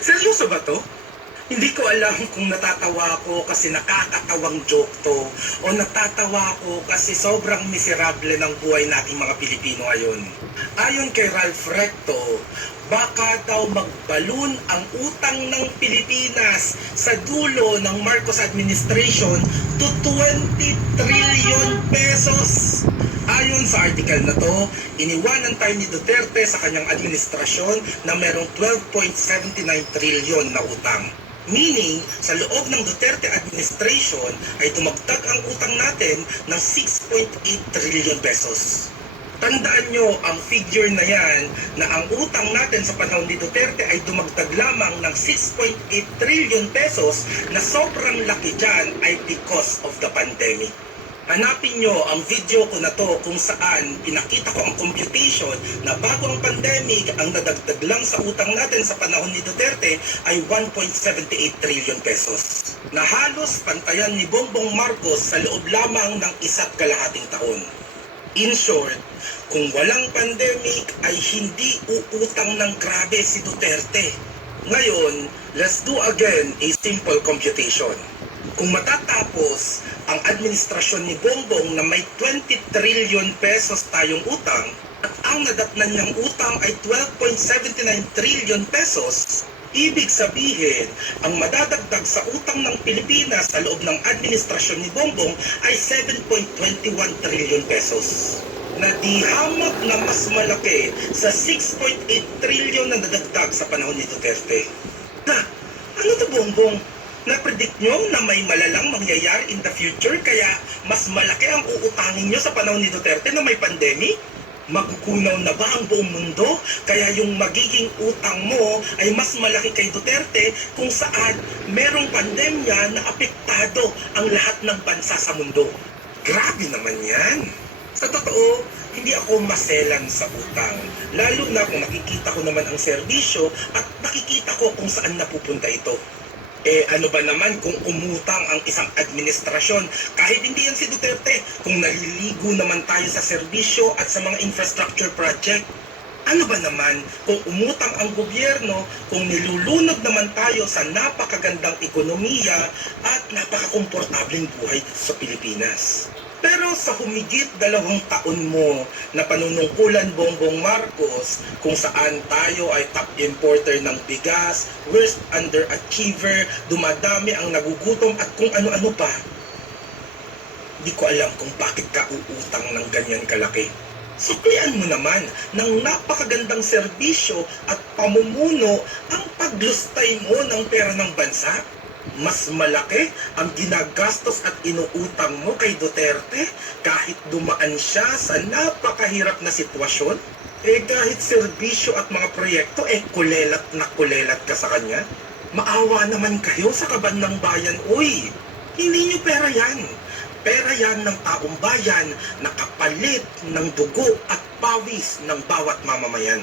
Seryoso ba to? Hindi ko alam kung natatawa ako kasi nakakatawang joke to o natatawa ako kasi sobrang miserable ng buhay nating mga Pilipino ngayon. Ayon kay Ralph Recto, baka daw magbalun ang utang ng Pilipinas sa dulo ng Marcos administration to 20 trillion pesos. Ayon sa article na to, iniwanan tayo ni Duterte sa kanyang administrasyon na merong 12.79 trillion na utang. Meaning, sa loob ng Duterte administration ay tumagtag ang utang natin ng 6.8 trillion pesos. Tandaan nyo ang figure na yan na ang utang natin sa panahon ni Duterte ay dumagdag lamang ng 6.8 trillion pesos na sobrang laki dyan ay because of the pandemic. Hanapin nyo ang video ko na to kung saan pinakita ko ang computation na bago ang pandemic, ang nadagdag lang sa utang natin sa panahon ni Duterte ay 1.78 trillion pesos. Na halos pantayan ni Bongbong Marcos sa loob lamang ng 1.5 taon. In short, kung walang pandemic ay hindi uutang ng grabe si Duterte. Ngayon, let's do again a simple computation. Kung matatapos ang administrasyon ni Bongbong na may 20 trillion pesos tayong utang at ang nadatnan niyang utang ay 12.79 trillion pesos, ibig sabihin, ang madadagdag sa utang ng Pilipinas sa loob ng administrasyon ni Bongbong ay 7.21 trillion pesos. Na di hamak na mas malaki sa 6.8 trillion na nadagdag sa panahon ni Duterte. Na, ano to Bongbong? Na-predict nyo na may malalang mangyayari in the future kaya mas malaki ang uutangin nyo sa panahon ni Duterte na may pandemic? Magukunaw na ba ang buong mundo kaya yung magiging utang mo ay mas malaki kay Duterte kung saan merong pandemya na apektado ang lahat ng bansa sa mundo? Grabe naman yan! Sa totoo, hindi ako maselan sa utang. Lalo na kung nakikita ko naman ang serbisyo at nakikita ko kung saan napupunta ito. Ano ba naman kung umutang ang isang administrasyon kahit hindi yan si Duterte kung naliligo naman tayo sa serbisyo at sa mga infrastructure project? Ano ba naman kung umutang ang gobyerno kung nilulunod naman tayo sa napakagandang ekonomiya at napakakomportableng buhay sa Pilipinas? Pero sa humigit 2 taon mo na panunungkulan Bongbong Marcos kung saan tayo ay top importer ng bigas, worst underachiever, dumadami ang nagugutom at kung ano-ano pa. Di ko alam kung bakit ka uutang ng ganyan kalaki. Suklian mo naman ng napakagandang serbisyo at pamumuno ang paglustay mo ng pera ng bansa. Mas malaki ang ginagastos at inuutang mo kay Duterte kahit dumaan siya sa napakahirap na sitwasyon. Kahit serbisyo at mga proyekto, kulelat na kulelat ka sa kanya. Maawa naman kayo sa kaban ng bayan, uy! Hindi nyo pera yan. Pera yan ng taong bayan na kapalit ng dugo at pawis ng bawat mamamayan.